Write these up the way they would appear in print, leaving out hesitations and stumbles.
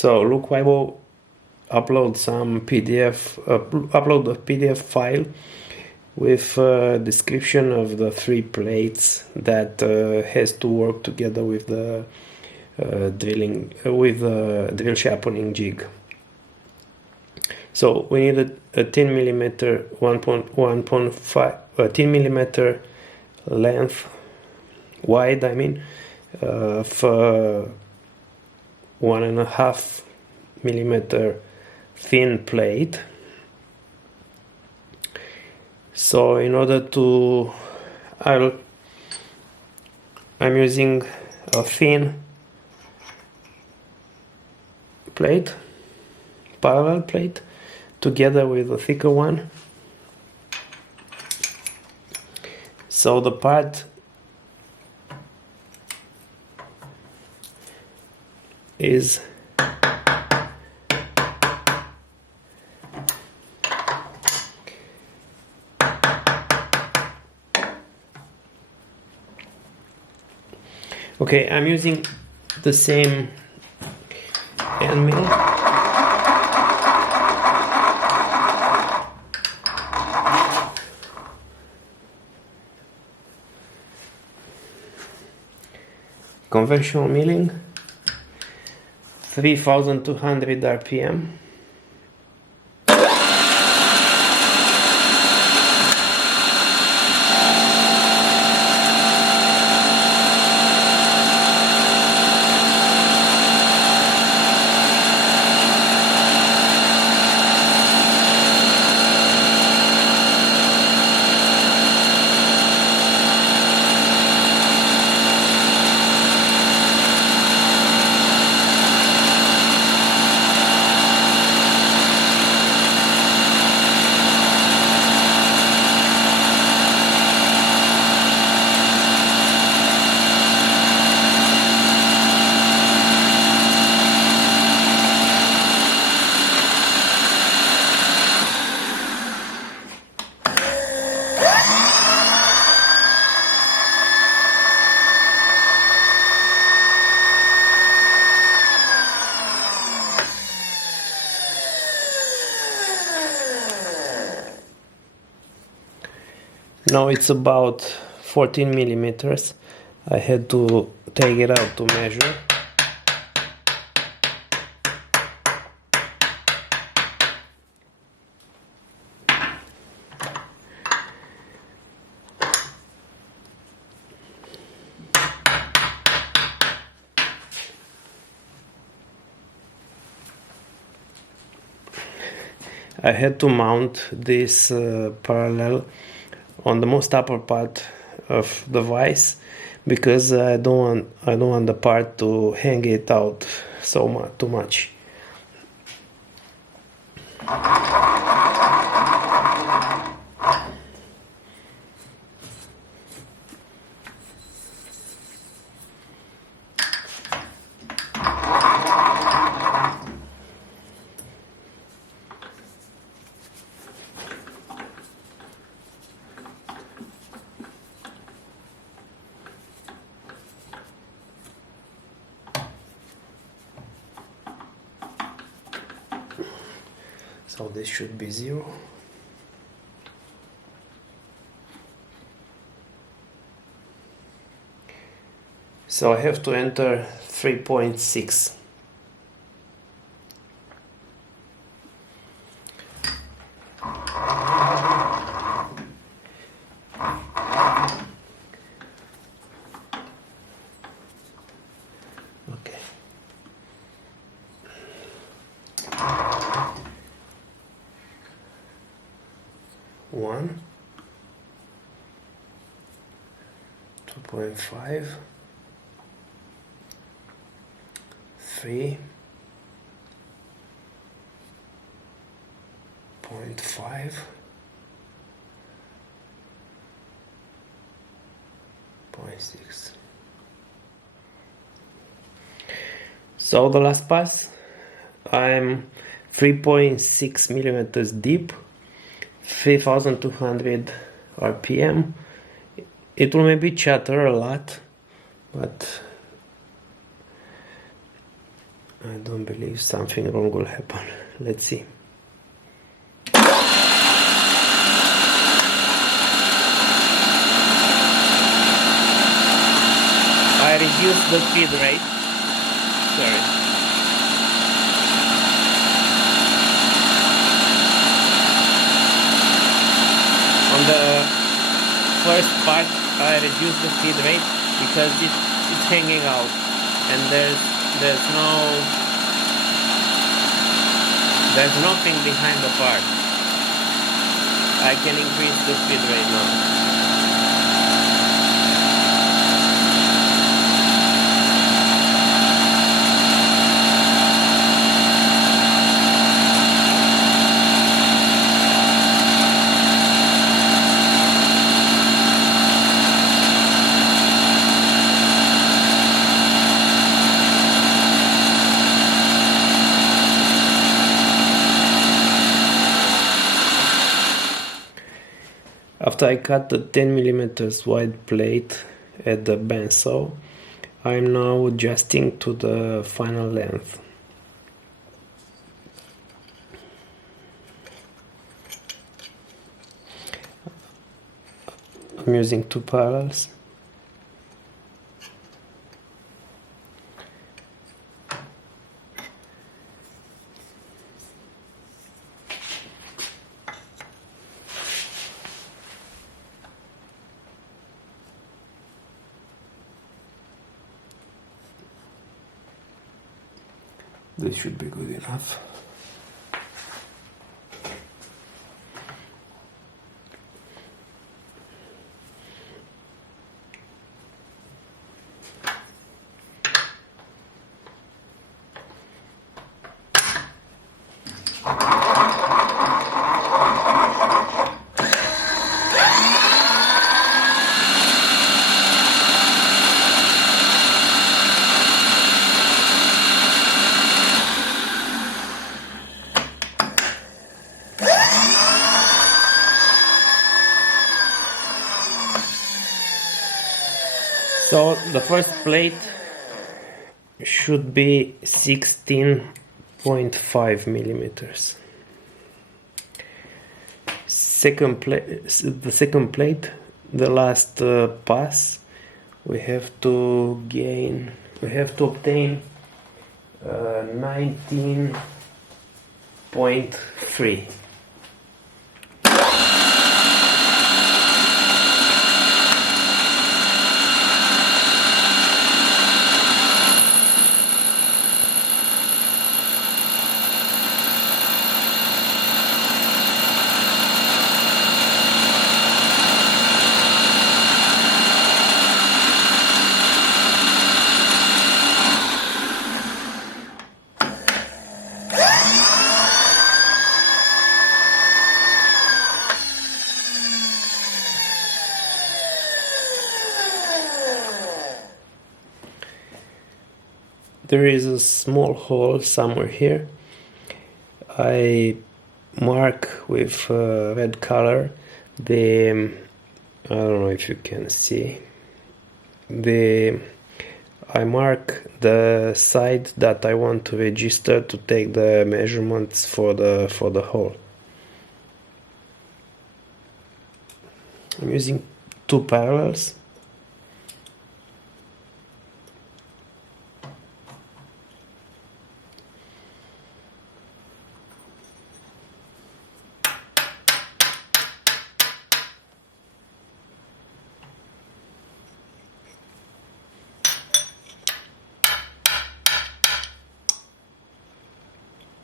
So Luc Wybo upload a PDF file with a description of the 3 plates that has to work together with the drill sharpening jig. So we need a 10 millimeter 10 millimeter length wide, I mean, for 1.5 millimeter thin plate. So in order to, I'm using a thin plate, parallel plate, together with a thicker one. So the part is okay, I'm using the same end mill. Conventional milling, 3200 RPM. Now it's about 14 millimeters. I had to take it out to measure. I had to mount this parallel on the most upper part of the vise because I don't want the part to hang it out too much. So this should be 0. So I have to enter 3.6. Okay. 1, 2.5, 3.5, 0.6. So the last pass, I'm 3.6 millimeters deep, 3200 RPM. It will maybe chatter a lot, but I don't believe something wrong will happen. Let's see. I reduced the feed rate. Sorry. On the first part, I reduced the feed rate because it's hanging out, and there's nothing behind the part. I can increase the feed rate now. After I cut the 10mm wide plate at the bandsaw, I'm now adjusting to the final length. I'm using 2 parallels. This should be good enough. So the first plate should be 16.5mm. The second plate, the last pass, we have to obtain 19.3. There is a small hole somewhere here. I mark with red color the, I don't know if you can see, I mark the side that I want to register to take the measurements for the hole. I'm using 2 parallels.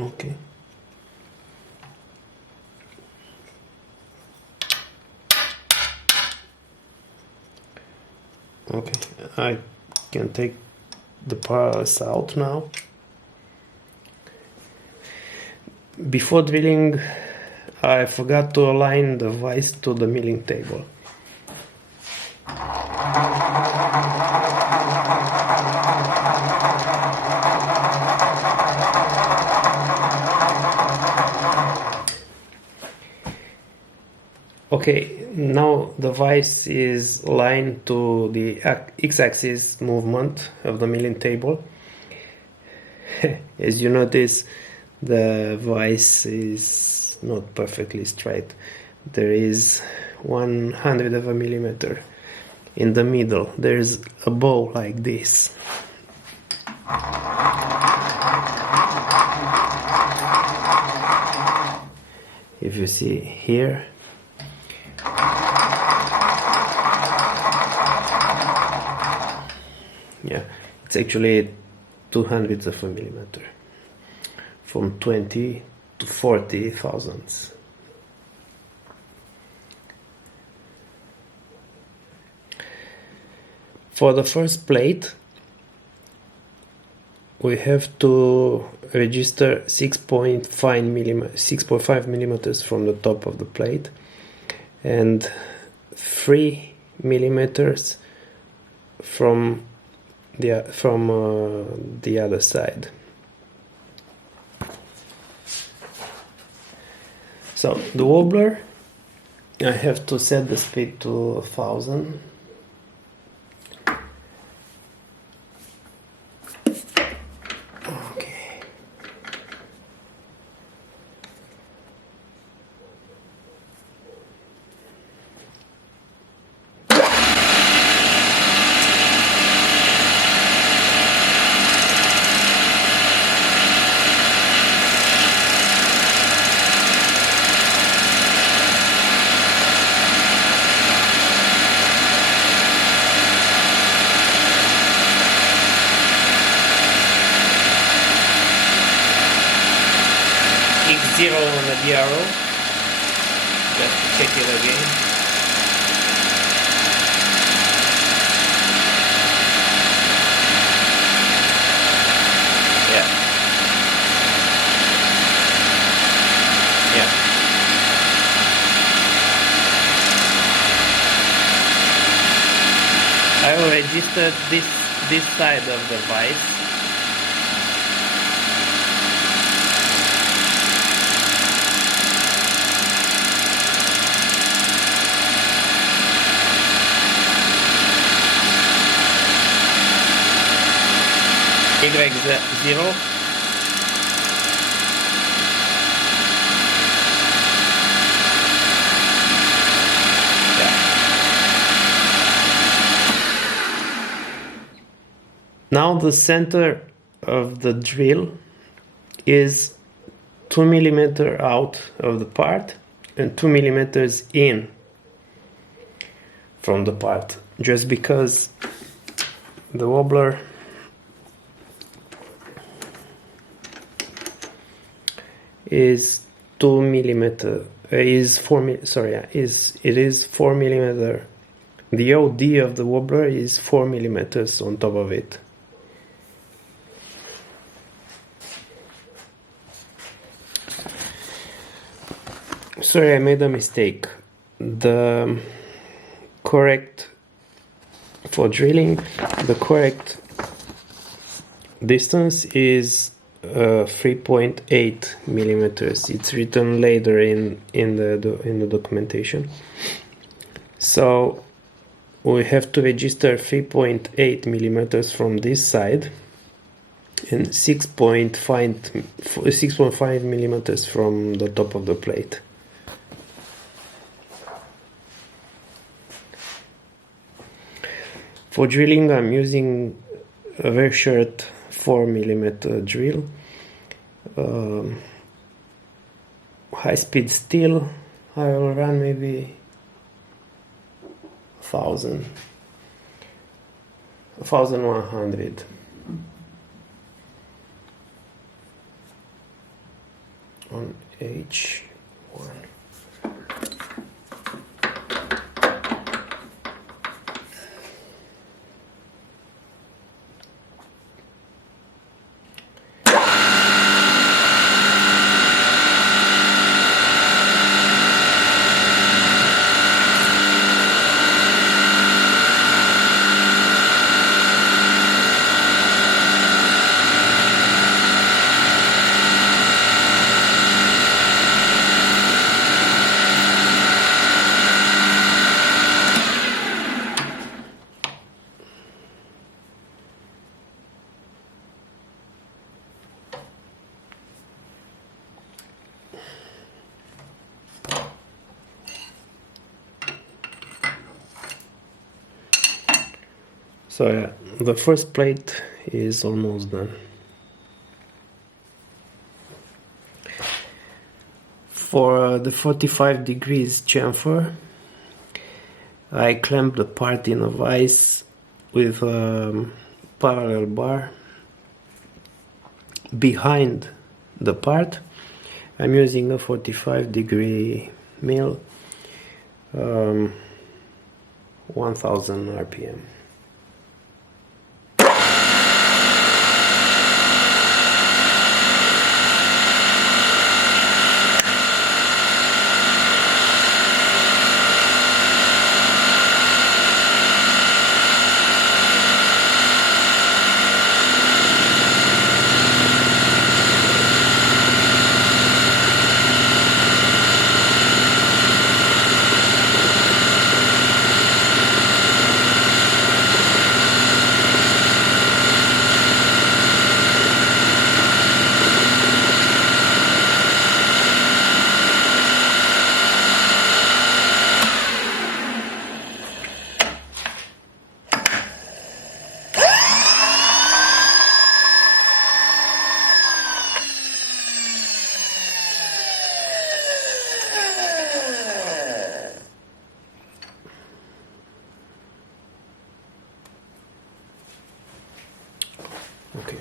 Okay. Okay, I can take the parallels out now. Before drilling, I forgot to align the vise to the milling table. Okay, now the vise is aligned to the x-axis movement of the milling table. As you notice, the vise is not perfectly straight. There is 100 of a millimeter in the middle. There's a bow like this. If you see here, yeah, it's actually 200 of a millimeter, from 20 to 40 thousandths. For the first plate, we have to register 6.5 millimeters from the top of the plate and 3 millimeters from the other side. So the wobbler, I have to set the speed to 1000. Okay. X0 on the DRO, just to check it again. Yeah. Yeah. I will register this side of the vice. Y0. Yeah. Now the center of the drill is 2 millimeters out of the part and 2 millimeters in from the part, just because the wobbler is 2 millimeter, is 4 millimeter. The OD of the wobbler is 4 millimeters on top of it. Sorry, I made a mistake. The correct, for drilling, the correct distance is 3.8 millimeters. It's written later in the documentation. So we have to register 3.8 millimeters from this side and 6.5 millimeters from the top of the plate. For drilling, I'm using a very short 4 millimeter drill, high speed steel. I will run maybe 1100 on H1. So yeah, the first plate is almost done. For the 45 degrees chamfer, I clamped the part in a vise with a parallel bar behind the part. I'm using a 45 degree mill, 1000 RPM. Okay.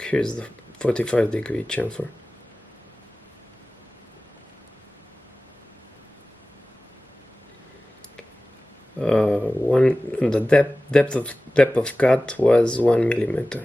Here's the 45 degree chamfer. The depth of cut was 1 millimeter.